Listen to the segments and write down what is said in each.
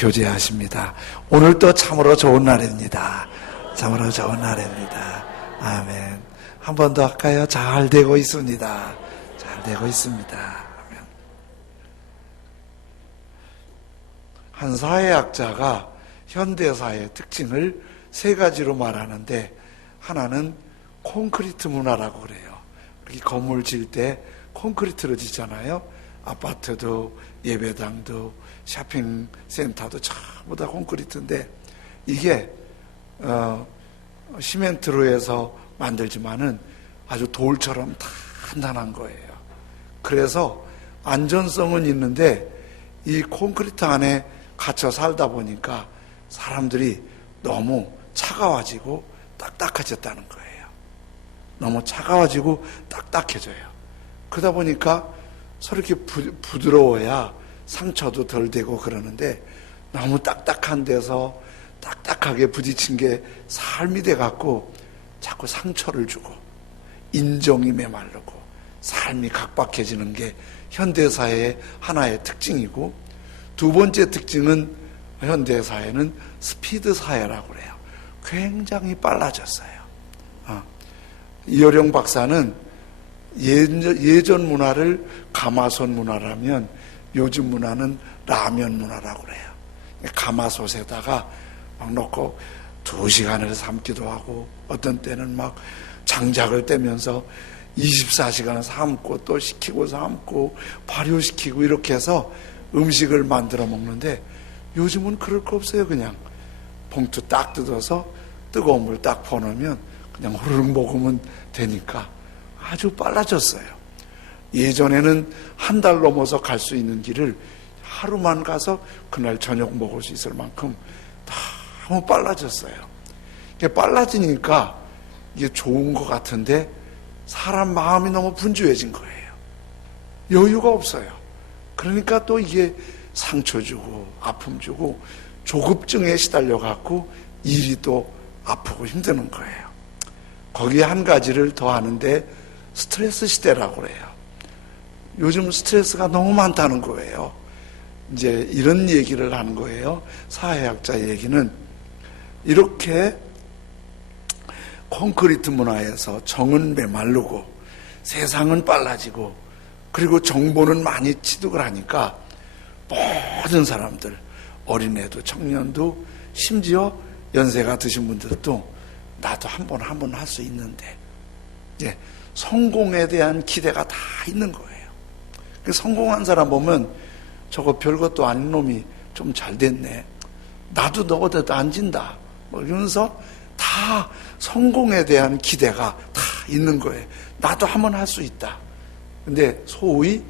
교제하십니다. 오늘도 참으로 좋은 날입니다. 참으로 좋은 날입니다. 아멘. 한 번 더 할까요? 잘 되고 있습니다. 잘 되고 있습니다. 아멘. 한 사회학자가 현대사회의 특징을 세 가지로 말하는데, 하나는 콘크리트 문화라고 그래요. 이렇게 건물 질 때 콘크리트로 짓잖아요. 아파트도 예배당도 쇼핑센터도 전부 다 콘크리트인데, 이게 시멘트로 해서 만들지만은 아주 돌처럼 단단한 거예요. 그래서 안전성은 있는데 이 콘크리트 안에 갇혀 살다 보니까 사람들이 너무 차가워지고 딱딱해졌다는 거예요. 너무 차가워지고 딱딱해져요. 그러다 보니까 서로 이렇게 부드러워야 상처도 덜 되고 그러는데, 너무 딱딱한 데서 딱딱하게 부딪힌 게 삶이 돼갖고 자꾸 상처를 주고 인정이 메마르고 삶이 각박해지는 게 현대사회의 하나의 특징이고, 두 번째 특징은 현대사회는 스피드 사회라고 그래요. 굉장히 빨라졌어요. 이효령 박사는 예전 문화를 가마솥 문화라면 요즘 문화는 라면 문화라고 그래요. 가마솥에다가 막 넣고 2시간을 삶기도 하고, 어떤 때는 막 장작을 떼면서 24시간을 삶고 또 식히고 삶고 발효시키고 이렇게 해서 음식을 만들어 먹는데, 요즘은 그럴 거 없어요. 그냥 봉투 딱 뜯어서 뜨거운 물 딱 퍼놓으면 그냥 후루룩 먹으면 되니까 아주 빨라졌어요. 예전에는 한 달 넘어서 갈 수 있는 길을 하루만 가서 그날 저녁 먹을 수 있을 만큼 너무 빨라졌어요. 이게 빨라지니까 이게 좋은 것 같은데 사람 마음이 너무 분주해진 거예요. 여유가 없어요. 그러니까 또 이게 상처 주고 아픔 주고 조급증에 시달려 갖고 일이 또 아프고 힘드는 거예요. 거기에 한 가지를 더 하는데 스트레스 시대라고 그래요. 요즘 스트레스가 너무 많다는 거예요. 이제 이런 얘기를 하는 거예요. 사회학자 얘기는 이렇게 콘크리트 문화에서 정은 메마르고 세상은 빨라지고 그리고 정보는 많이 취득을 하니까 모든 사람들, 어린애도 청년도 심지어 연세가 드신 분들도 나도 한 번 할 수 있는데, 예, 성공에 대한 기대가 다 있는 거예요. 성공한 사람 보면 저거 별것도 아닌 놈이 좀 잘 됐네, 나도 너보다 안 진다, 뭐 이러면서 다 성공에 대한 기대가 다 있는 거예요. 나도 한번 할 수 있다. 근데 소위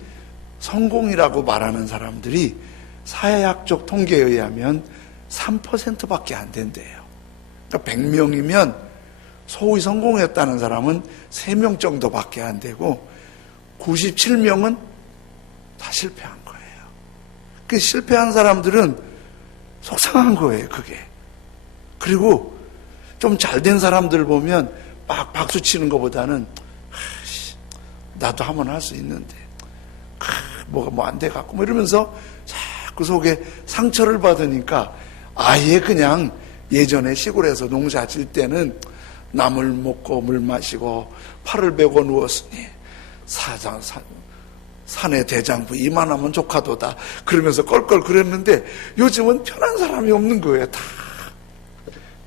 성공이라고 말하는 사람들이 사회학적 통계에 의하면 3%밖에 안 된대요. 그러니까 100명이면 소위 성공했다는 사람은 3명 정도밖에 안 되고 97명은 다 실패한 거예요. 그 실패한 사람들은 속상한 거예요, 그게. 그리고 좀 잘된 사람들 보면 막 박수 치는 것보다는 나도 한번 할 수 있는데 뭐가 뭐 안 돼갖고 뭐 이러면서 자꾸 속에 상처를 받으니까 아예 그냥 예전에 시골에서 농사 질 때는 나물 먹고 물 마시고 팔을 베고 누웠으니 산의 대장부 이만하면 조카도다 그러면서 껄껄 그랬는데, 요즘은 편한 사람이 없는 거예요, 다.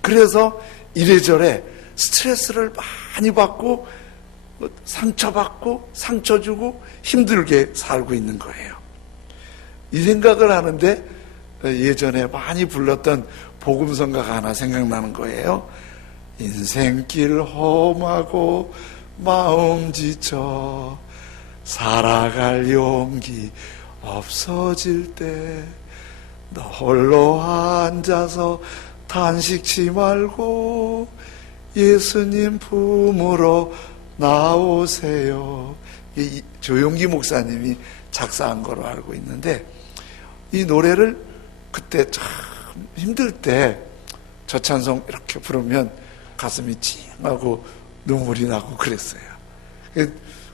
그래서 이래저래 스트레스를 많이 받고 상처받고 상처 주고 힘들게 살고 있는 거예요. 이 생각을 하는데 예전에 많이 불렀던 복음성가가 하나 생각나는 거예요. 인생길 험하고 마음 지쳐 살아갈 용기 없어질 때 너 홀로 앉아서 단식치 말고 예수님 품으로 나오세요. 조용기 목사님이 작사한 거로 알고 있는데, 이 노래를 그때 참 힘들 때 저 찬송 이렇게 부르면 가슴이 찡하고 눈물이 나고 그랬어요.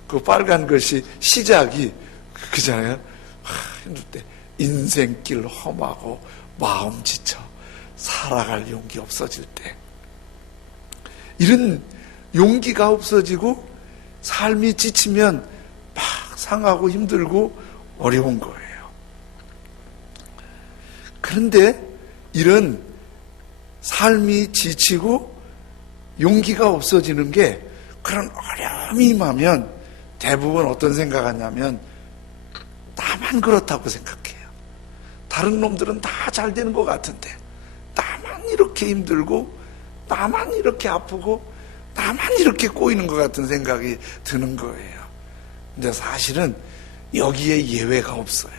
그 빨간 것이 시작이 그잖아요. 힘들 때 인생길 험하고 마음 지쳐 살아갈 용기 없어질 때, 이런 용기가 없어지고 삶이 지치면 막 상하고 힘들고 어려운 거예요. 그런데 이런 삶이 지치고 용기가 없어지는 게, 그런 어려움이 임하면 대부분 어떤 생각하냐면 나만 그렇다고 생각해요. 다른 놈들은 다 잘 되는 것 같은데 나만 이렇게 힘들고 나만 이렇게 아프고 나만 이렇게 꼬이는 것 같은 생각이 드는 거예요. 근데 사실은 여기에 예외가 없어요.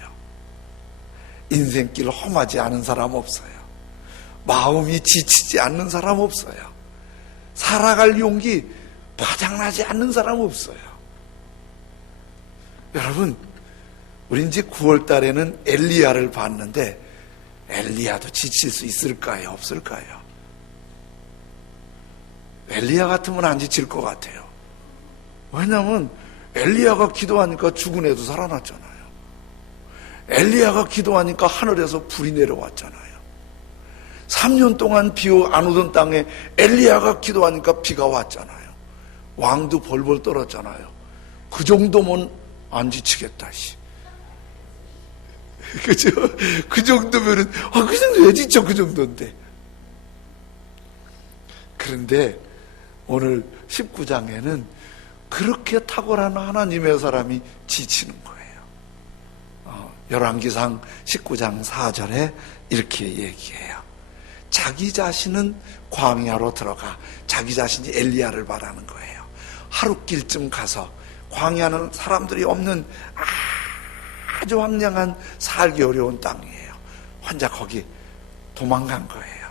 인생길 험하지 않은 사람 없어요. 마음이 지치지 않는 사람 없어요. 살아갈 용기 바닥나지 않는 사람 없어요. 여러분, 우리 이제 9월 달에는 엘리야를 봤는데 엘리야도 지칠 수 있을까요? 없을까요? 엘리야 같으면 안 지칠 것 같아요. 왜냐하면 엘리야가 기도하니까 죽은 애도 살아났잖아요. 엘리야가 기도하니까 하늘에서 불이 내려왔잖아요. 3년 동안 비 안 오던 땅에 엘리야가 기도하니까 비가 왔잖아요. 왕도 벌벌 떨었잖아요. 그 정도면 안 지치겠다. 그죠? 그 정도면은, 그 정도 왜 지쳐? 그 정도인데. 그런데 오늘 19장에는 그렇게 탁월한 하나님의 사람이 지치는 거예요. 열왕기상 19장 4절에 이렇게 얘기해요. 자기 자신은 광야로 들어가, 자기 자신이 엘리야를 말하는 거예요. 하룻길쯤 가서, 광야는 사람들이 없는 아주 황량한 살기 어려운 땅이에요. 혼자 거기 도망간 거예요.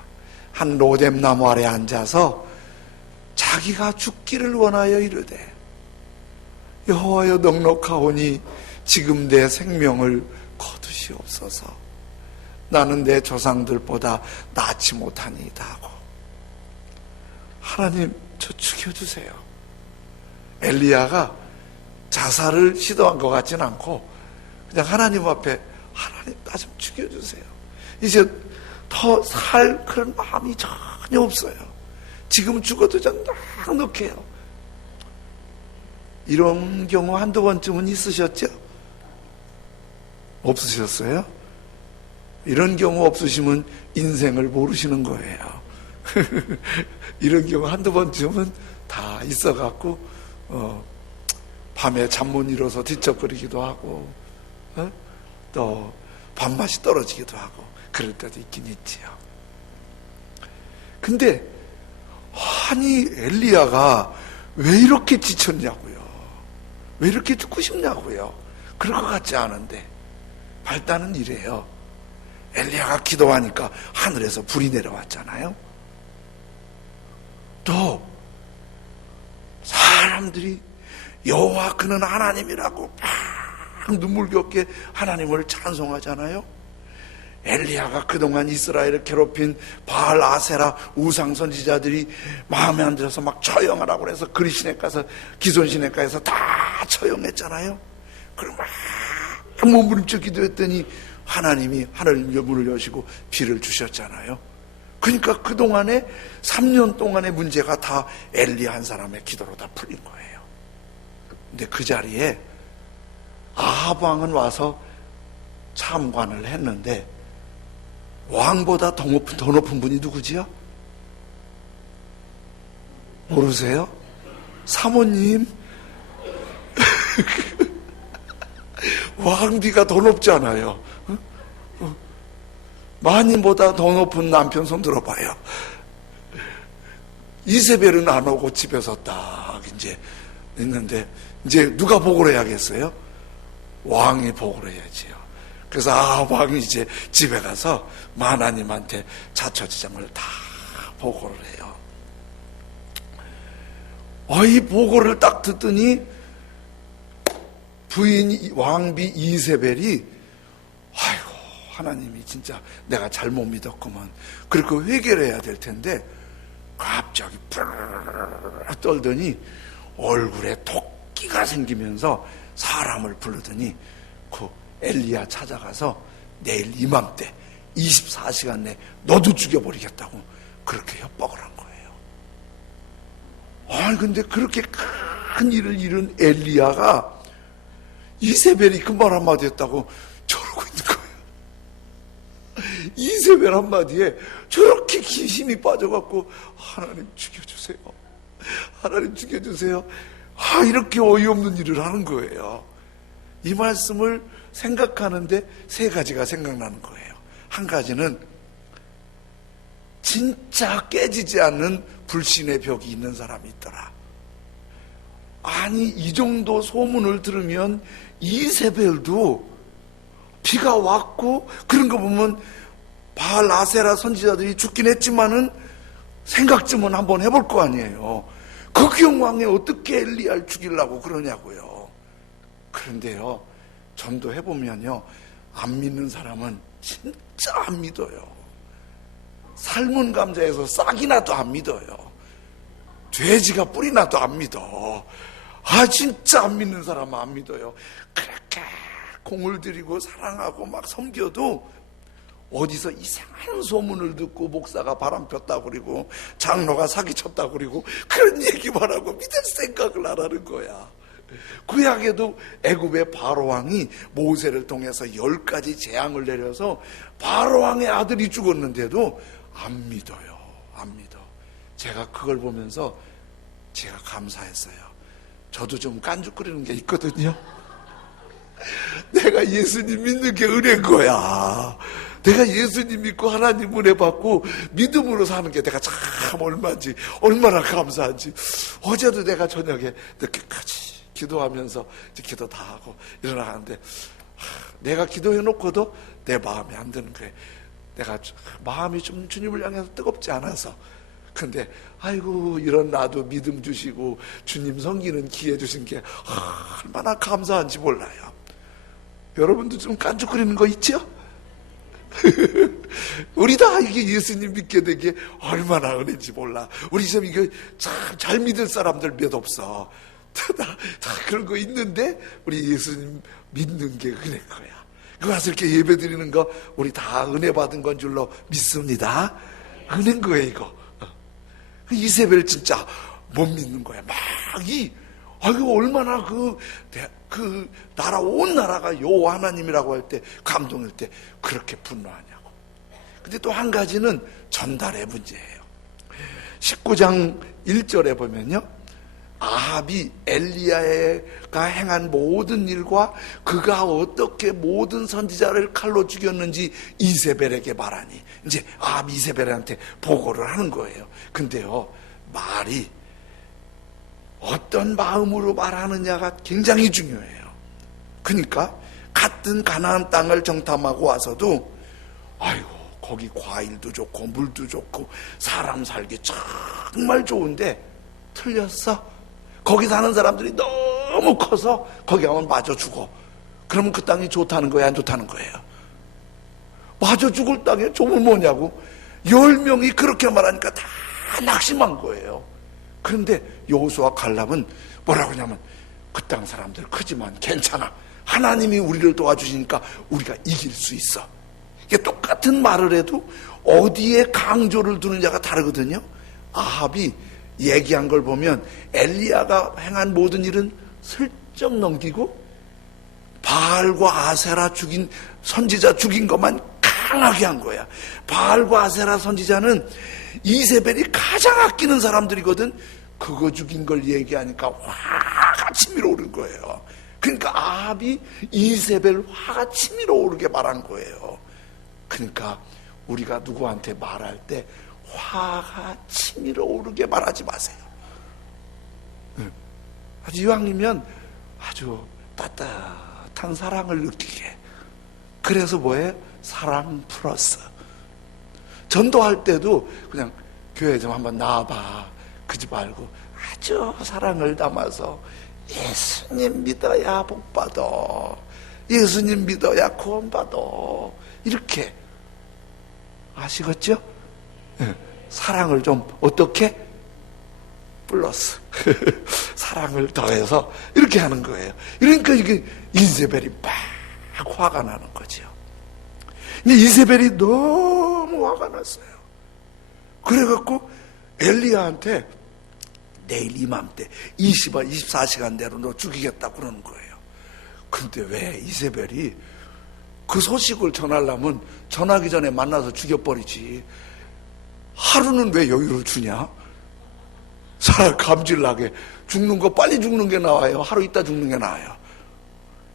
한 로뎀 나무 아래 앉아서 자기가 죽기를 원하여 이르되, 여호와여 넉넉하오니 지금 내 생명을 거두시옵소서. 나는 내 조상들보다 낫지 못하니이다 하고, 하나님 저 죽여주세요. 엘리야가 자살을 시도한 것 같진 않고 그냥 하나님 앞에, 하나님 나 좀 죽여주세요. 이제 더 살 그런 마음이 전혀 없어요. 지금 죽어도 전 넉넉해요. 이런 경우 한두 번쯤은 있으셨죠? 없으셨어요? 이런 경우 없으시면 인생을 모르시는 거예요. 이런 경우 한두 번쯤은 다 있어갖고 밤에 잠 못 이뤄서 뒤척거리기도 하고, 또 밥맛이 떨어지기도 하고 그럴 때도 있긴 있지요. 근데 아니 엘리야가 왜 이렇게 지쳤냐고요. 왜 이렇게 죽고 싶냐고요. 그럴 것 같지 않은데 발단은 이래요. 엘리야가 기도하니까 하늘에서 불이 내려왔잖아요. 또 사람들이 여호와 그는 하나님이라고 막 눈물겹게 하나님을 찬송하잖아요. 엘리야가 그동안 이스라엘을 괴롭힌 바알, 아세라, 우상 선지자들이 마음에 안 들어서 막 처형하라고 그래서 그리시네가서 기손시네가에서 다 처형했잖아요. 그럼 막 몸부림쳐 기도했더니 하나님이 하늘의 문을 여시고 비를 주셨잖아요. 그러니까 그동안에 3년 동안의 문제가 다 엘리야 한 사람의 기도로 다 풀린 거예요. 근데 그 자리에 아합 왕은 와서 참관을 했는데 왕보다 더 높은 분이 누구지요? 모르세요? 사모님. 왕비가 더 높잖아요. 마님보다 더 높은 남편 손 들어봐요. 이세벨은 안 오고 집에서 딱 이제 있는데 이제 누가 보고를 해야겠어요? 왕이 보고를 해야지요. 그래서 왕이 이제 집에 가서 마나님한테 자초지장을 다 보고를 해요. 이 보고를 딱 듣더니 부인 왕비 이세벨이 아이고 하나님이 진짜 내가 잘못 믿었구먼. 그렇게 회개를 해야 될 텐데 갑자기 푸르르 떨더니 얼굴에 토끼가 생기면서 사람을 부르더니 그 엘리야 찾아가서 내일 이맘때 24시간 내에 너도 죽여버리겠다고 그렇게 협박을 한 거예요. 근데 그렇게 큰 일을 잃은 엘리야가 이세벨이 그 말 한마디 했다고 저러고 있는 거예요. 이세벨 한마디에 저렇게 힘이 빠져갖고 하나님 죽여주세요. 하나님 죽여주세요. 이렇게 어이없는 일을 하는 거예요. 이 말씀을 생각하는데 세 가지가 생각나는 거예요. 한 가지는 진짜 깨지지 않는 불신의 벽이 있는 사람이 있더라. 아니, 이 정도 소문을 들으면 이세벨도 비가 왔고 그런 거 보면 바알 아세라 선지자들이 죽긴 했지만은 생각쯤은 한번 해볼 거 아니에요. 그 경황에 어떻게 엘리야를 죽이려고 그러냐고요. 그런데요, 전도해보면요, 안 믿는 사람은 진짜 안 믿어요. 삶은 감자에서 싹이 나도 안 믿어요. 돼지가 뿔이 나도 안 믿어. 진짜 안 믿는 사람은 안 믿어요. 그렇게 공을 들이고 사랑하고 막 섬겨도 어디서 이상한 소문을 듣고 목사가 바람 폈다고 그러고 장로가 사기쳤다고 그러고 그런 얘기만 하고 믿을 생각을 안 하는 거야. 구약에도 애굽의 바로왕이 모세를 통해서 10가지 재앙을 내려서 바로왕의 아들이 죽었는데도 안 믿어요. 안 믿어. 제가 그걸 보면서 제가 감사했어요. 저도 좀 깐죽거리는 게 있거든요. 내가 예수님 믿는 게 은혜인 거야. 내가 예수님 믿고 하나님 은혜 받고 믿음으로 사는 게 내가 참 얼마나 감사한지. 어제도 내가 저녁에 늦게까지 기도하면서 이제 기도 다 하고 일어나는데 내가 기도해놓고도 내 마음에 안 드는 거예요. 내가 마음이 좀 주님을 향해서 뜨겁지 않아서. 근데 아이고, 이런 나도 믿음 주시고 주님 섬기는 기회 주신 게 얼마나 감사한지 몰라요. 여러분도 좀 깐죽거리는 거 있죠? 우리 다 이게 예수님 믿게 된 게 얼마나 은혜인지 몰라. 우리 좀 이거 참 잘 믿을 사람들 몇 없어. 다 그런 거 있는데 우리 예수님 믿는 게 은혜인 거야. 그 와서 이렇게 예배 드리는 거 우리 다 은혜 받은 건 줄로 믿습니다. 은혜인 거예요, 이거. 이세벨 진짜 못 믿는 거야. 아이고, 얼마나 그 나라, 온 나라가 여호와 하나님이라고 할 때, 감동일 때 그렇게 분노하냐고. 근데 또 한 가지는 전달의 문제예요. 19장 1절에 보면요, 아합이 엘리야가 행한 모든 일과 그가 어떻게 모든 선지자를 칼로 죽였는지 이세벨에게 말하니, 이제 아합이 이세벨한테 보고를 하는 거예요. 근데요, 말이 어떤 마음으로 말하느냐가 굉장히 중요해요. 그러니까 같은 가나안 땅을 정탐하고 와서도 아이고, 거기 과일도 좋고 물도 좋고 사람 살기 정말 좋은데 틀렸어. 거기 사는 사람들이 너무 커서 거기 가면 맞아 죽어. 그러면 그 땅이 좋다는 거야, 안 좋다는 거예요? 맞아 죽을 땅에 좋으면 뭐냐고. 10명이 그렇게 말하니까 다 낙심한 거예요. 그런데 여호수아 갈렙은 뭐라고 하냐면, 그 땅 사람들 크지만 괜찮아. 하나님이 우리를 도와주시니까 우리가 이길 수 있어. 이게 똑같은 말을 해도 어디에 강조를 두느냐가 다르거든요. 아합이 얘기한 걸 보면 엘리야가 행한 모든 일은 슬쩍 넘기고 바알과 아세라 죽인 선지자 죽인 것만 강하게 한 거야. 바알과 아세라 선지자는 이세벨이 가장 아끼는 사람들이거든. 그거 죽인 걸 얘기하니까 화가 치밀어 오른 거예요. 그러니까 아합이 이세벨 화가 치밀어 오르게 말한 거예요. 그러니까 우리가 누구한테 말할 때 화가 치밀어 오르게 말하지 마세요. 아주 이왕이면 아주 따뜻한 사랑을 느끼게. 그래서 뭐예요? 사랑 플러스. 전도할 때도 그냥 교회 좀 한번 나와봐 그러지 말고 아주 사랑을 담아서 예수님 믿어야 복 받아, 예수님 믿어야 구원 받아, 이렇게. 아시겠죠? 사랑을 좀 어떻게? 플러스 사랑을 더해서 이렇게 하는 거예요. 그러니까 이게 이세벨이 막 화가 나는 거죠. 근데 이세벨이 너무 화가 났어요. 그래갖고 엘리야한테 내일 이맘때 24시간 내로 너 죽이겠다고 그러는 거예요. 근데 왜 이세벨이 그 소식을 전하려면 전하기 전에 만나서 죽여버리지, 하루는 왜 여유를 주냐? 사람 감질나게 죽는 거 빨리 죽는 게 나아요, 하루 있다 죽는 게 나아요?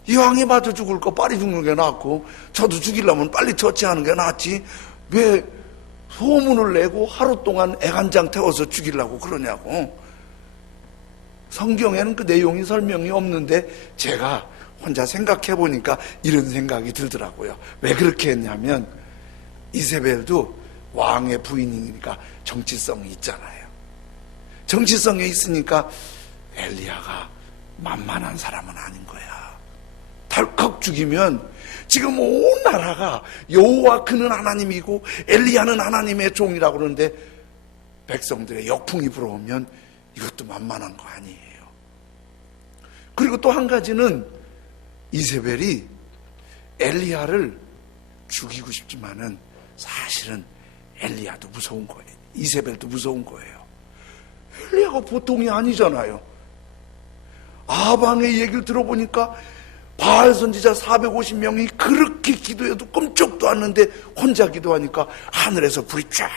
이왕이 마저 죽을 거 빨리 죽는 게 낫고, 저도 죽이려면 빨리 처치하는 게 낫지 왜 소문을 내고 하루 동안 애간장 태워서 죽이려고 그러냐고. 성경에는 그 내용이 설명이 없는데 제가 혼자 생각해 보니까 이런 생각이 들더라고요. 왜 그렇게 했냐면 이세벨도 왕의 부인이니까 정치성이 있잖아요. 정치성이 있으니까 엘리야가 만만한 사람은 아닌 거야. 덜컥 죽이면 지금 온 나라가 여호와 그는 하나님이고 엘리야는 하나님의 종이라고 그러는데 백성들의 역풍이 불어오면 이것도 만만한 거 아니에요. 그리고 또 한 가지는 이세벨이 엘리야를 죽이고 싶지만은 사실은 엘리야도 무서운 거예요. 이세벨도 무서운 거예요. 엘리야가 보통이 아니잖아요. 아방의 얘기를 들어보니까 바알 선지자 450명이 그렇게 기도해도 꼼짝도 않는데 혼자 기도하니까 하늘에서 불이 쫙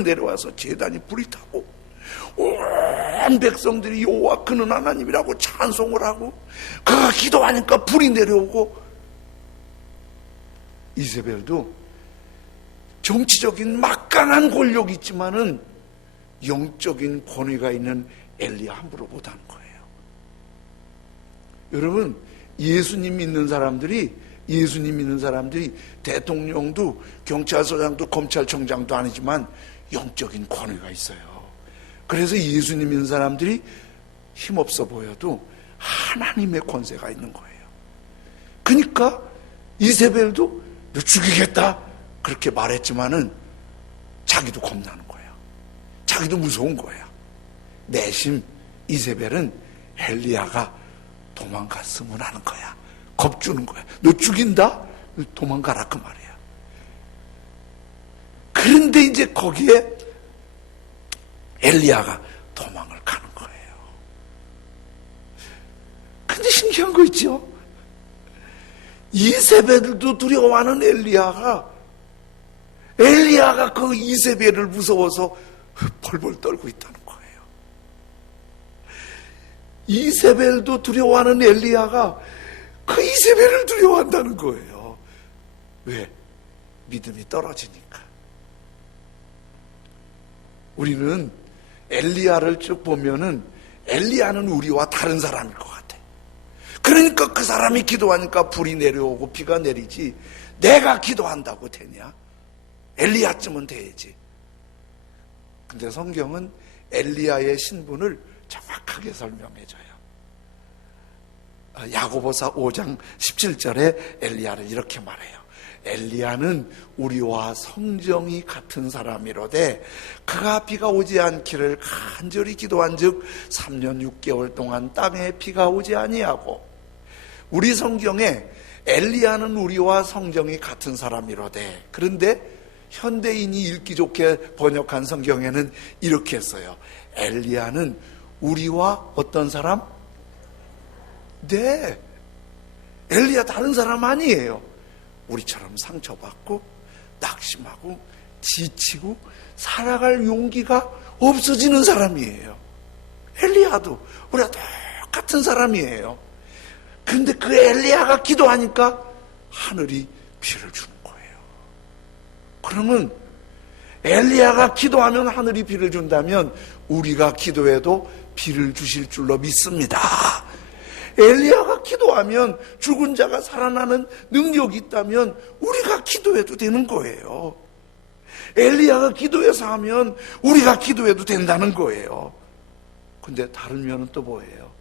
내려와서 제단이 불이 타고 온 백성들이 여호와 그는 하나님이라고 찬송을 하고 그가 기도하니까 불이 내려오고. 이세벨도 정치적인 막강한 권력이 있지만은 영적인 권위가 있는 엘리야 함부로 못하는 거예요. 여러분, 예수님 믿는 사람들이 대통령도 경찰서장도 검찰청장도 아니지만 영적인 권위가 있어요. 그래서 예수님 믿는 사람들이 힘없어 보여도 하나님의 권세가 있는 거예요. 그러니까 이세벨도 너 죽이겠다 그렇게 말했지만은 자기도 겁나는 거예요. 자기도 무서운 거예요. 내심 이세벨은 엘리야가 도망갔으면 하는 거야. 겁주는 거야. 너 죽인다? 도망가라 그 말이야. 그런데 이제 거기에 엘리야가 도망을 가는 거예요. 근데 신기한 거 있죠? 이세벨도 두려워하는 엘리야가 그 이세벨을 무서워서 벌벌 떨고 있다는 거예요. 이세벨도 두려워하는 엘리야가 그 이세벨을 두려워한다는 거예요. 왜? 믿음이 떨어지니까. 우리는 엘리야를 쭉 보면은 엘리야는 우리와 다른 사람일 것 같아. 그러니까 그 사람이 기도하니까 불이 내려오고 비가 내리지 내가 기도한다고 되냐? 엘리야쯤은 돼야지. 근데 성경은 엘리야의 신분을 정확하게 설명해줘요. 야고보서 5장 17절에 엘리야를 이렇게 말해요. 엘리야는 우리와 성정이 같은 사람이로되 그가 비가 오지 않기를 간절히 기도한즉 3년 6개월 동안 땅에 비가 오지 아니하고. 우리 성경에 엘리야는 우리와 성정이 같은 사람이로되, 그런데 현대인이 읽기 좋게 번역한 성경에는 이렇게 했어요. 엘리야는 우리와 어떤 사람? 네, 엘리야 다른 사람 아니에요. 우리처럼 상처받고 낙심하고 지치고 살아갈 용기가 없어지는 사람이에요. 엘리야도 우리가 똑같은 사람이에요. 근데 그 엘리야가 기도하니까 하늘이 비를 주는 거예요. 그러면 엘리야가 기도하면 하늘이 비를 준다면 우리가 기도해도 비를 주실 줄로 믿습니다. 엘리야가 기도하면 죽은 자가 살아나는 능력이 있다면 우리가 기도해도 되는 거예요. 엘리야가 기도해서 하면 우리가 기도해도 된다는 거예요. 근데 다른 면은 또 뭐예요?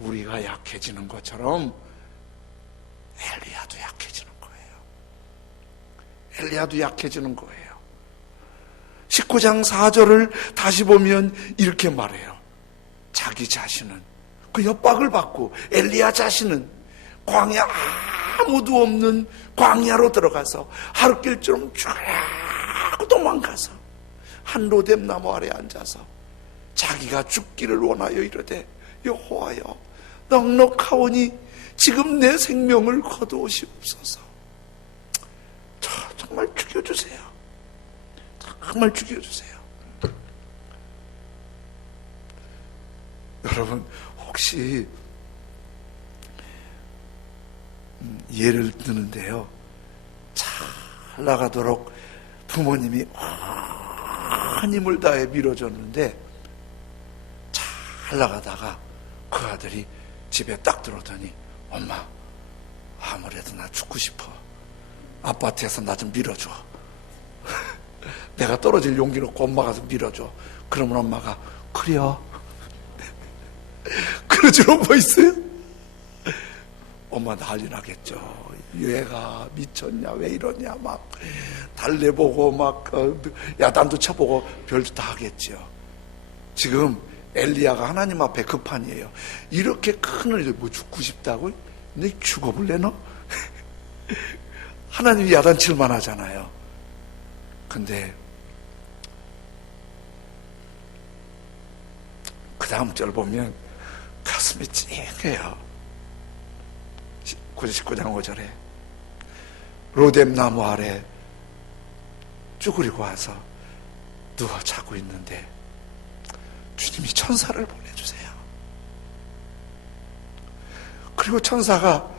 우리가 약해지는 것처럼 엘리야도 약해지는 거예요. 엘리야도 약해지는 거예요. 19장 4절을 다시 보면 이렇게 말해요. 자기 자신은 그 협박을 받고 엘리야 자신은 광야 아무도 없는 광야로 들어가서 하룻길처럼 쭉 도망가서 한 로뎀 나무 아래 앉아서 자기가 죽기를 원하여 이르되 여호와여 넉넉하오니 지금 내 생명을 거두시옵소서. 정말 죽여주세요. 정말 죽여주세요. 여러분 혹시 예를 드는데요, 잘 나가도록 부모님이 온 힘을 다해 밀어줬는데 잘 나가다가 그 아들이 집에 딱 들어오더니 엄마 아무래도 나 죽고 싶어. 아파트에서 나 좀 밀어줘. 내가 떨어질 용기 놓고 엄마가 가서 밀어줘. 그러면 엄마가 그래요. 그러줄 엄마 있어요? 엄마 난리 나겠죠. 얘가 미쳤냐 왜 이러냐 막 달래보고 막 야단도 쳐보고 별짓 다 하겠죠. 지금 엘리야가 하나님 앞에 급한이에요. 이렇게 큰 일, 뭐 죽고 싶다고? 너 죽어볼래 너? 하나님이 야단칠만 하잖아요. 근데 그 다음 절 보면 가슴이 찡해요. 19장 5절에 로뎀 나무 아래 쭈그리고 와서 누워 자고 있는데 주님이 천사를 보내주세요. 그리고 천사가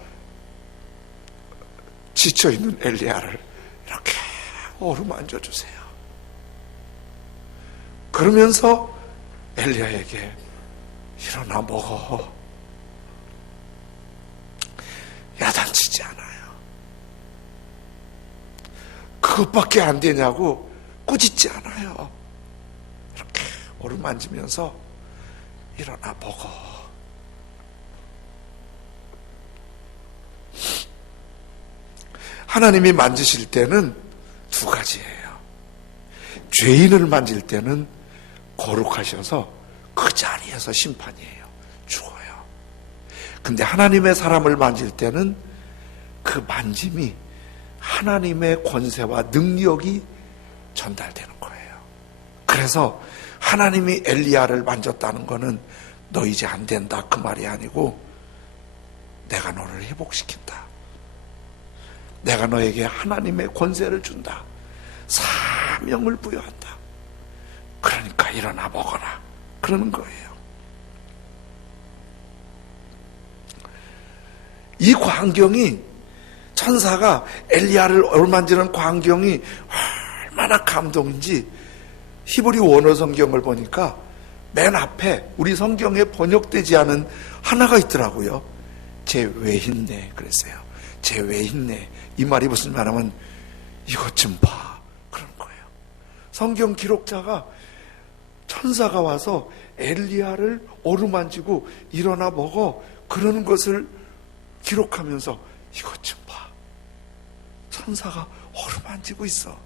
지쳐있는 엘리야를 이렇게 어루만져 주세요. 그러면서 엘리야에게 일어나 먹어. 야단치지 않아요. 그것밖에 안 되냐고 꾸짖지 않아요. 이렇게 어루만지면서 일어나 먹어. 하나님이 만지실 때는 두 가지예요. 죄인을 만질 때는 거룩하셔서 그 자리에서 심판이에요. 죽어요. 근데 하나님의 사람을 만질 때는 그 만짐이 하나님의 권세와 능력이 전달되는 거예요. 그래서 하나님이 엘리야를 만졌다는 거는 너 이제 안 된다 그 말이 아니고 내가 너를 회복시킨다. 내가 너에게 하나님의 권세를 준다. 사명을 부여한다. 그러니까 일어나 먹어라. 그러는 거예요. 이 광경이 천사가 엘리야를 어루만지는 광경이 얼마나 감동인지 히브리 원어 성경을 보니까 맨 앞에 우리 성경에 번역되지 않은 하나가 있더라고요. 제 외흰내 그랬어요. 제 외흰내. 이 말이 무슨 말하면 이것 좀 봐. 그런 거예요. 성경 기록자가 천사가 와서 엘리야를 어루만지고 일어나 먹어 그러는 것을 기록하면서 이것 좀 봐. 천사가 어루만지고 있어.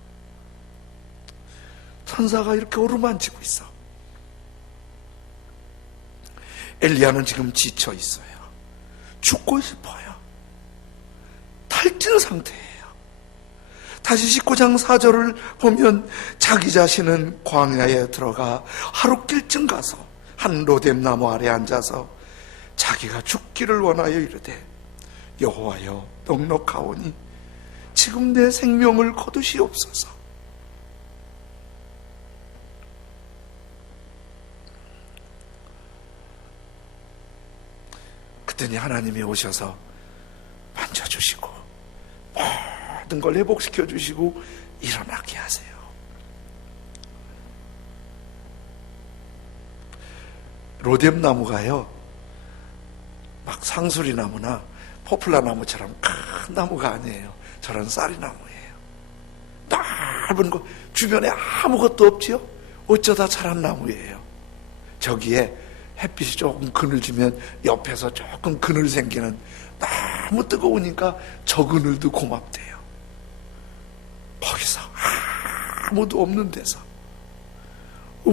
천사가 이렇게 어루만지고 있어. 엘리야는 지금 지쳐 있어요. 죽고 싶어요. 탈진 상태예요. 다시 19장 4절을 보면 자기 자신은 광야에 들어가 하룻길쯤 가서 한 로뎀 나무 아래 앉아서 자기가 죽기를 원하여 이르되 여호와여 넉넉하오니 지금 내 생명을 거두시옵소서. 그랬더니 하나님이 오셔서 만져주시고 모든 걸 회복시켜 주시고 일어나게 하세요. 로뎀 나무가요 막 상수리 나무나 포플라 나무처럼 큰 나무가 아니에요. 저런 쌀이 나무예요. 넓은 거 주변에 아무것도 없지요. 어쩌다 자란 나무예요. 저기에 햇빛이 조금 그늘지면 옆에서 조금 그늘 생기는 너무 뜨거우니까 저 그늘도 고맙대요. 거기서 아무도 없는 데서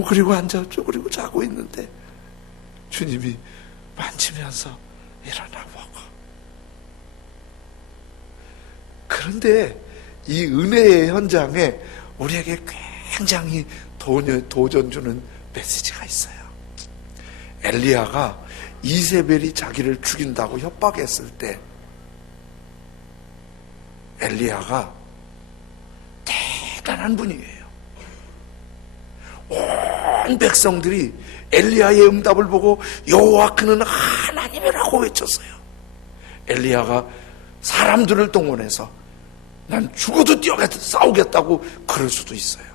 그리고 앉아 쪼그리고 자고 있는데 주님이 만지면서 일어나 먹어. 그런데 이 은혜의 현장에 우리에게 굉장히 도전 주는 메시지가 있어요. 엘리야가 이세벨이 자기를 죽인다고 협박했을 때 엘리야가 대단한 분이에요. 온 백성들이 엘리야의 응답을 보고 여호와 그는 하나님이라고 외쳤어요. 엘리야가 사람들을 동원해서 난 죽어도 뛰어가서 싸우겠다고 그럴 수도 있어요.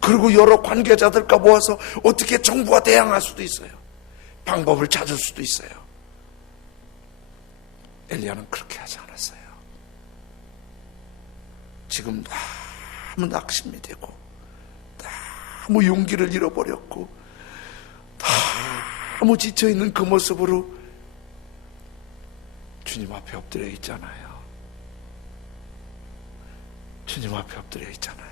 그리고 여러 관계자들과 모아서 어떻게 정부와 대항할 수도 있어요. 방법을 찾을 수도 있어요. 엘리야는 그렇게 하지 않았어요. 지금 너무 낙심이 되고 너무 용기를 잃어버렸고 너무 지쳐있는 그 모습으로 주님 앞에 엎드려 있잖아요. 주님 앞에 엎드려 있잖아요.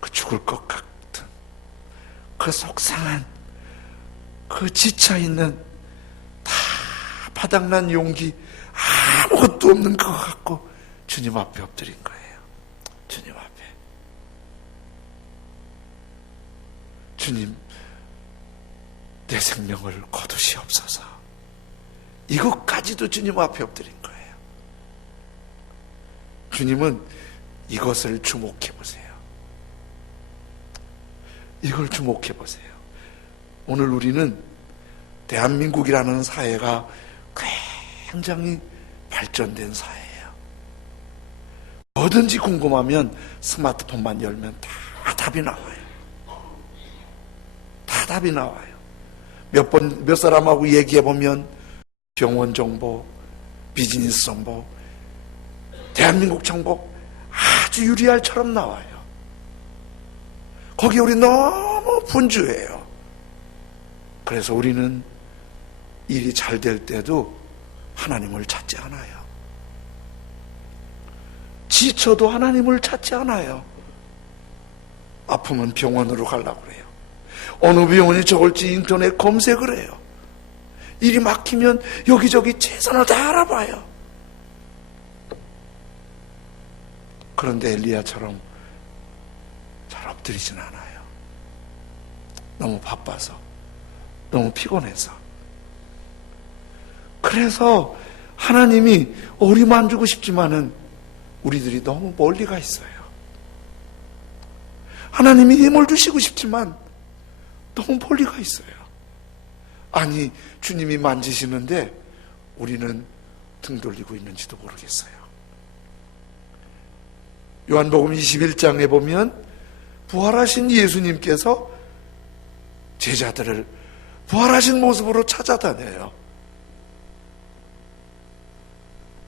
그 죽을 것 같은 그 속상한 그 지쳐있는 다 바닥난 용기 아무것도 없는 것 같고 주님 앞에 엎드린 거예요. 주님 앞에. 주님, 내 생명을 거두시옵소서. 이것까지도 주님 앞에 엎드린 거예요. 주님은 이것을 주목해 보세요. 이걸 주목해 보세요. 오늘 우리는 대한민국이라는 사회가 굉장히 발전된 사회예요. 뭐든지 궁금하면 스마트폰만 열면 다 답이 나와요. 다 답이 나와요. 몇 사람하고 얘기해 보면 병원 정보, 비즈니스 정보, 대한민국 정보 아주 유리알처럼 나와요. 거기에 우리 너무 분주해요. 그래서 우리는 일이 잘 될 때도 하나님을 찾지 않아요. 지쳐도 하나님을 찾지 않아요. 아프면 병원으로 가려고 그래요. 어느 병원이 좋을지 인터넷 검색을 해요. 일이 막히면 여기저기 최선을 다 알아봐요. 그런데 엘리야처럼 잘 엎드리진 않아요. 너무 바빠서, 너무 피곤해서. 그래서 하나님이 어리만 주고 싶지만은 우리들이 너무 멀리 가 있어요. 하나님이 힘을 주시고 싶지만 너무 멀리 가 있어요. 아니, 주님이 만지시는데 우리는 등 돌리고 있는지도 모르겠어요. 요한복음 21장에 보면 부활하신 예수님께서 제자들을 부활하신 모습으로 찾아다녀요.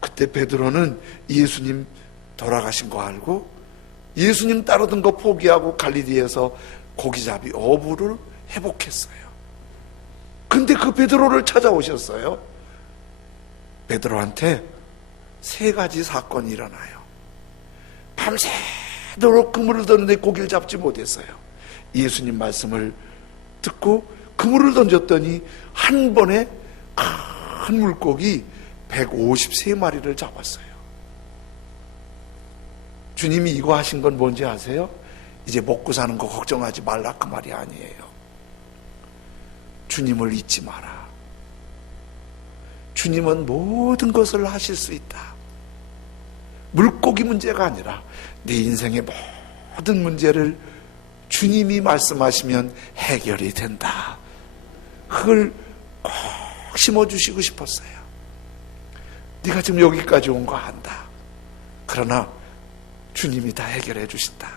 그때 베드로는 예수님 돌아가신 거 알고 예수님 따르던 거 포기하고 갈릴리에서 고기잡이 어부를 회복했어요. 근데 그 베드로를 찾아오셨어요. 베드로한테 3가지 사건이 일어나요. 밤새도록 그물을 던는데 고기를 잡지 못했어요. 예수님 말씀을 듣고 그물을 던졌더니 한 번에 큰 물고기 153마리를 잡았어요. 주님이 이거 하신 건 뭔지 아세요? 이제 먹고 사는 거 걱정하지 말라 그 말이 아니에요. 주님을 잊지 마라. 주님은 모든 것을 하실 수 있다. 물고기 문제가 아니라 네 인생의 모든 문제를 주님이 말씀하시면 해결이 된다. 그걸 꼭 심어주시고 싶었어요. 네가 지금 여기까지 온 거 안다. 그러나 주님이 다 해결해 주신다.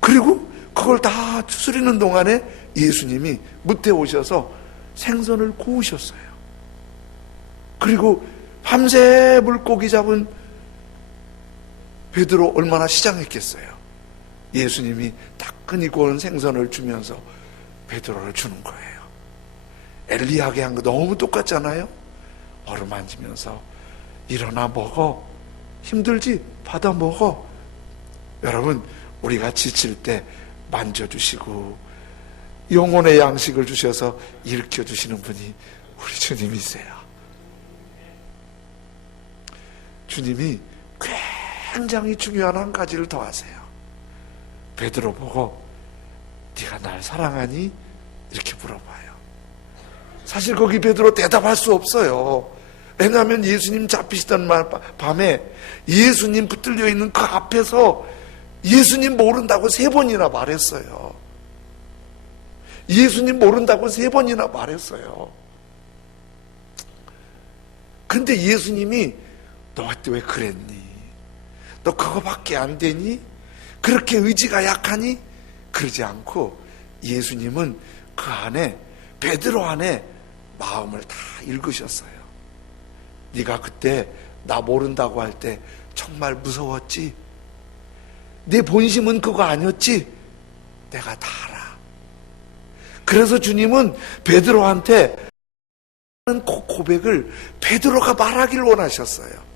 그리고 그걸 다 추스리는 동안에 예수님이 무태 오셔서 생선을 구우셨어요. 그리고 밤새 물고기 잡은 베드로 얼마나 시장했겠어요. 예수님이 따끈히 구운 생선을 주면서 베드로를 주는 거예요. 엘리야에게 한 거 너무 똑같잖아요. 어루만지면서 일어나 먹어. 힘들지? 받아 먹어. 여러분, 우리가 지칠 때 만져주시고 영혼의 양식을 주셔서 일으켜주시는 분이 우리 주님이세요. 주님이 굉장히 중요한 한 가지를 더 하세요. 베드로 보고 네가 날 사랑하니? 이렇게 물어봐요. 사실 거기 베드로 대답할 수 없어요. 왜냐하면 예수님 잡히시던 밤에 예수님 붙들려 있는 그 앞에서 예수님 모른다고 3번이나 말했어요. 예수님 모른다고 3번이나 말했어요. 근데 예수님이 너 그때 왜 그랬니? 너 그거밖에 안 되니? 그렇게 의지가 약하니? 그러지 않고 예수님은 그 안에, 베드로 안에 마음을 다 읽으셨어요. 네가 그때 나 모른다고 할 때 정말 무서웠지? 내 본심은 그거 아니었지? 내가 다 알아. 그래서 주님은 베드로한테 그 고백을 베드로가 말하길 원하셨어요.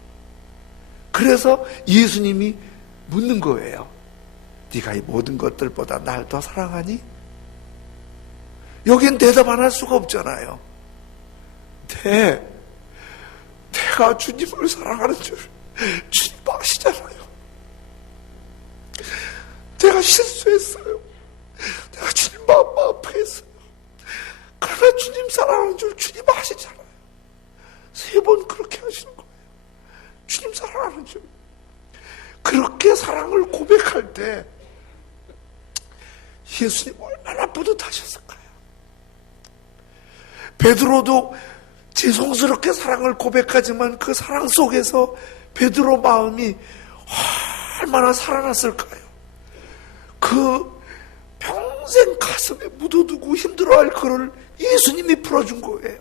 그래서 예수님이 묻는 거예요. 네가 이 모든 것들보다 날 더 사랑하니? 여긴 대답 안 할 수가 없잖아요. 내가 주님을 사랑하는 줄 주님 아시잖아요. 내가 실수했어요. 내가 주님 마음 아프게 했어요. 그러나 주님 사랑하는 줄 주님 아시잖아요. 3번 그렇게 하시는 거예요. 주님 사랑하는 줄. 그렇게 사랑을 고백할 때 예수님 얼마나 뿌듯하셨을까요? 베드로도 죄송스럽게 사랑을 고백하지만 그 사랑 속에서 베드로 마음이 얼마나 살아났을까요? 그 평생 가슴에 묻어두고 힘들어할 그를 예수님이 풀어준 거예요.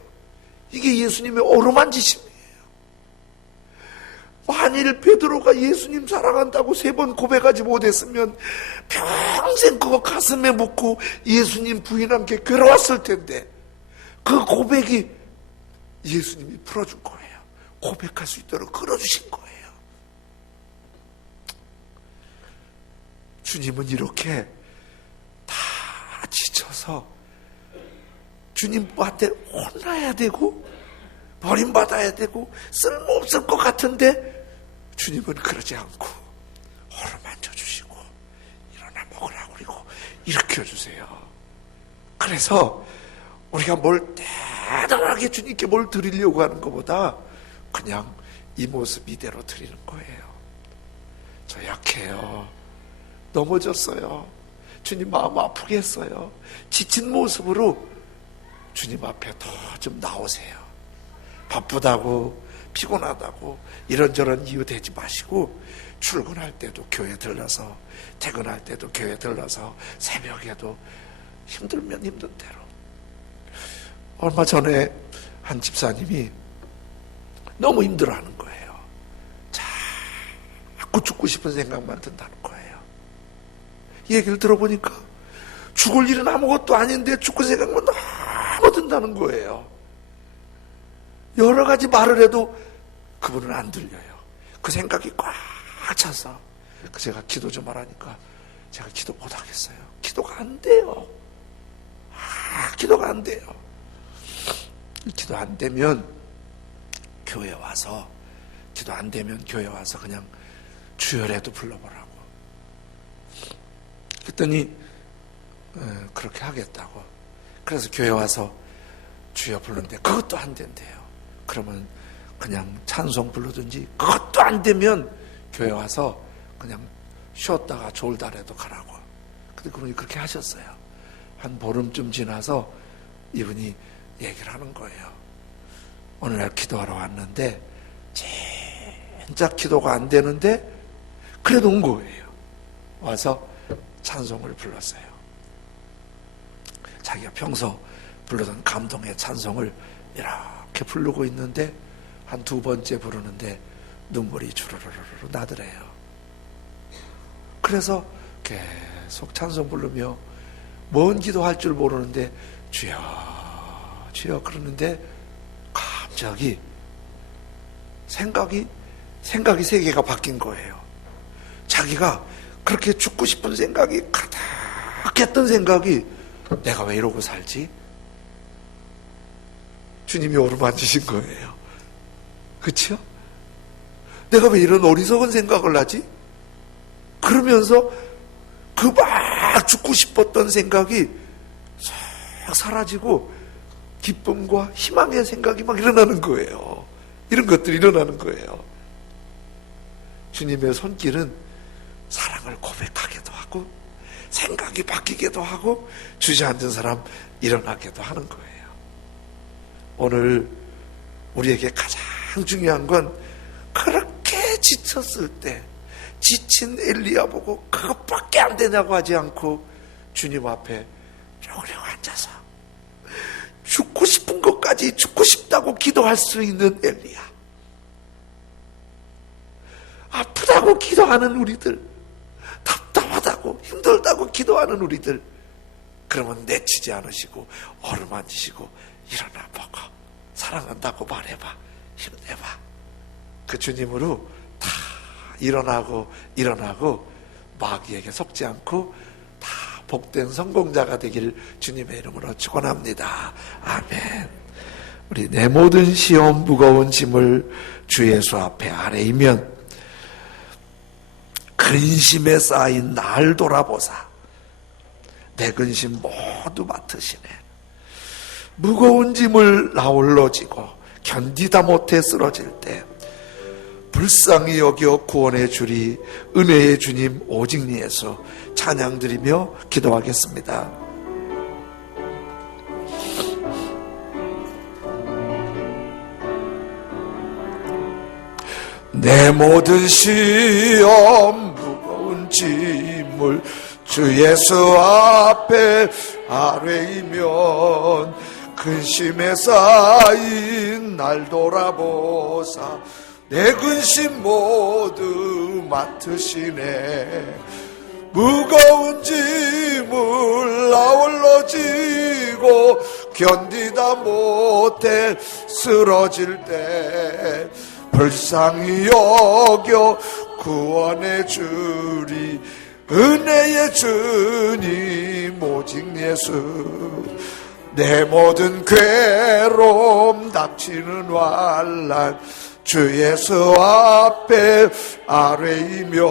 이게 예수님의 어루만지심이에요. 만일 베드로가 예수님 사랑한다고 3번 고백하지 못했으면 평생 그거 가슴에 묻고 예수님 부인한 게 괴로웠을 텐데, 그 고백이 예수님이 풀어준 거예요. 고백할 수 있도록 끌어주신 거예요. 주님은 이렇게 다 지쳐서 주님한테 혼나야 되고 버림받아야 되고 쓸모없을 것 같은데 주님은 그러지 않고 어루만져 주시고 일어나 먹으라고 그리고 일으켜주세요. 그래서 우리가 뭘 대단하게 주님께 뭘 드리려고 하는 것보다 그냥 이 모습 이대로 드리는 거예요. 저 약해요. 넘어졌어요. 주님 마음 아프게 했어요. 지친 모습으로 주님 앞에 더 좀 나오세요. 바쁘다고 피곤하다고 이런저런 이유 대지 마시고 출근할 때도 교회 들러서 퇴근할 때도 교회 들러서 새벽에도 힘들면 힘든 대로. 얼마 전에 한 집사님이 너무 힘들어하는 거예요. 자꾸 죽고 싶은 생각만 든다는 거예요. 이 얘기를 들어보니까 죽을 일은 아무것도 아닌데 죽을 생각만 너무 든다는 거예요. 여러 가지 말을 해도 그분은 안 들려요. 그 생각이 꽉 차서 제가 기도 좀 하라니까 제가 기도 못 하겠어요. 기도가 안 돼요. 기도가 안 돼요. 기도 안 되면 교회 와서, 기도 안 되면 교회 와서 그냥 주여라도 불러보라고. 그랬더니 그렇게 하겠다고. 그래서 교회 와서 주여 부르는데 그것도 안 된대요. 그러면 그냥 찬송 부르든지, 그것도 안 되면 교회 와서 그냥 쉬었다가 졸다라도 가라고. 근데 그분이 그렇게 하셨어요. 한 보름쯤 지나서 이분이 얘기를 하는 거예요. 어느 날 기도하러 왔는데 진짜 기도가 안 되는데 그래도 온 거예요. 와서 찬송을 불렀어요. 자기가 평소 부르던 감동의 찬송을 이렇게 부르고 있는데 한 2번째 부르는데 눈물이 주르르르 나더래요. 그래서 계속 찬송 부르며 뭔 기도할 줄 모르는데 주여 주여 그러는데 갑자기 생각이 3개가 바뀐 거예요. 자기가 그렇게 죽고 싶은 생각이 가득했던 생각이, 내가 왜 이러고 살지? 주님이 어루만지신 거예요. 그렇죠? 내가 왜 이런 어리석은 생각을 하지? 그러면서 그 막 죽고 싶었던 생각이 싹 사라지고 기쁨과 희망의 생각이 막 일어나는 거예요. 이런 것들이 일어나는 거예요. 주님의 손길은 사랑을 고백하기도 하고 생각이 바뀌기도 하고 주저앉은 사람 일어나기도 하는 거예요. 오늘 우리에게 가장 중요한 건 그렇게 지쳤을 때 지친 엘리야 보고 그것밖에 안 되냐고 하지 않고 주님 앞에 쭈그려 앉아서 죽고 싶은 것까지 죽고 싶다고 기도할 수 있는 엘리야, 아프다고 기도하는 우리들, 답답하다고 힘들다고 기도하는 우리들, 그러면 내치지 않으시고 어루만지시고 일어나 보고 사랑한다고 말해봐, 힘내봐. 그 주님으로 다 일어나고 마귀에게 속지 않고 다 복된 성공자가 되길 주님의 이름으로 축원합니다. 아멘. 우리 내 모든 시험 무거운 짐을 주 예수 앞에 아뢰이면 근심에 쌓인 날 돌아보사 내 근심 모두 맡으시네. 무거운 짐을 나홀로 지고 견디다 못해 쓰러질 때 불쌍히 여겨 구원해 주리 은혜의 주님 오직 예수 찬양드리며 기도하겠습니다. 내 모든 시험 무거운 짐을 주 예수 앞에 아뢰이면 근심에 쌓인 날 돌아보사 내 근심 모두 맡으시네. 무거운 짐을 나홀로 지고 견디다 못해 쓰러질 때 불쌍히 여겨 구원해 주리 은혜의 주님 오직 예수. 내 모든 괴로움 닥치는 환난 주 예수 앞에 아뢰이면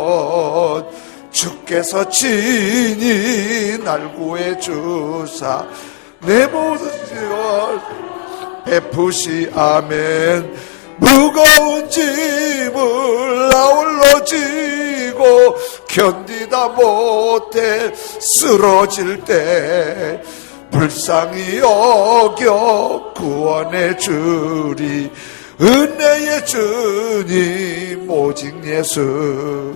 주께서 친히 날 구해 주사 내 모든 짐을 베푸시 아멘. 무거운 짐을 나홀로 지고 견디다 못해 쓰러질 때 불쌍히 여겨 구원해 주리 은혜의 주님 오직 예수.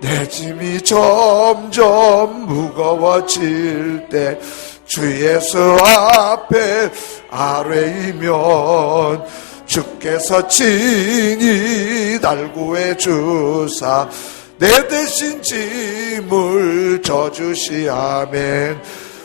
내 짐이 점점 무거워질 때 주 예수 앞에 아뢰이면 주께서 친히 날 구해 주사 내 대신 짐을 져주시 아멘.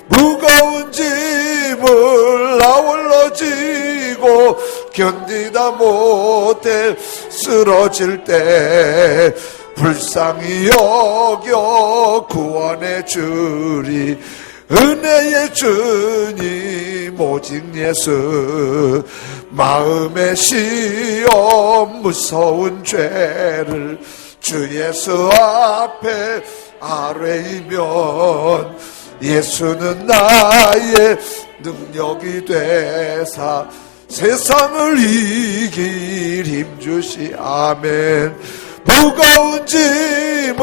무거운 짐을 나홀로 지고 견디다 못해 쓰러질 때 불쌍히 여겨 구원해 주리 은혜의 주님 오직 예수. 마음의 시험 무서운 죄를 주 예수 앞에 아뢰이면 예수는 나의 능력이 되사 세상을 이길 힘주시 아멘. 무거운 짐을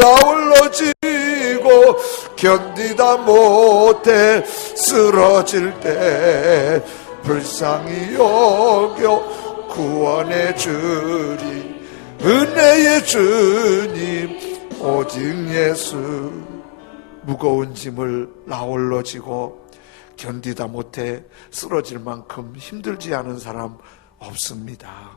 나홀로 지고 견디다 못해 쓰러질 때 불쌍히 여겨 구원해 주리 은혜의 주님 오직 예수. 무거운 짐을 나홀로 지고 견디다 못해 쓰러질 만큼 힘들지 않은 사람 없습니다.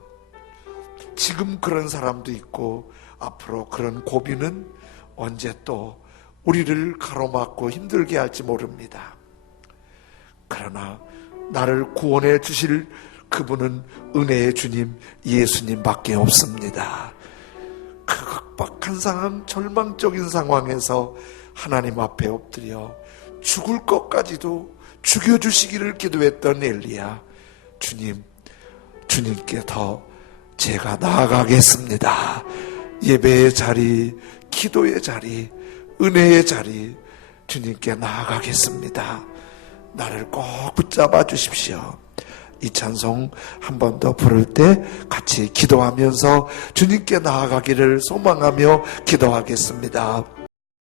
지금 그런 사람도 있고 앞으로 그런 고비는 언제 또 우리를 가로막고 힘들게 할지 모릅니다. 그러나 나를 구원해 주실 그분은 은혜의 주님 예수님밖에 없습니다. 그 각박한 상황, 절망적인 상황에서 하나님 앞에 엎드려 죽을 것까지도 죽여주시기를 기도했던 엘리야, 주님께 더 제가 나아가겠습니다. 예배의 자리, 기도의 자리, 은혜의 자리 주님께 나아가겠습니다. 나를 꼭 붙잡아 주십시오. 이 찬송 한 번 더 부를 때 같이 기도하면서 주님께 나아가기를 소망하며 기도하겠습니다.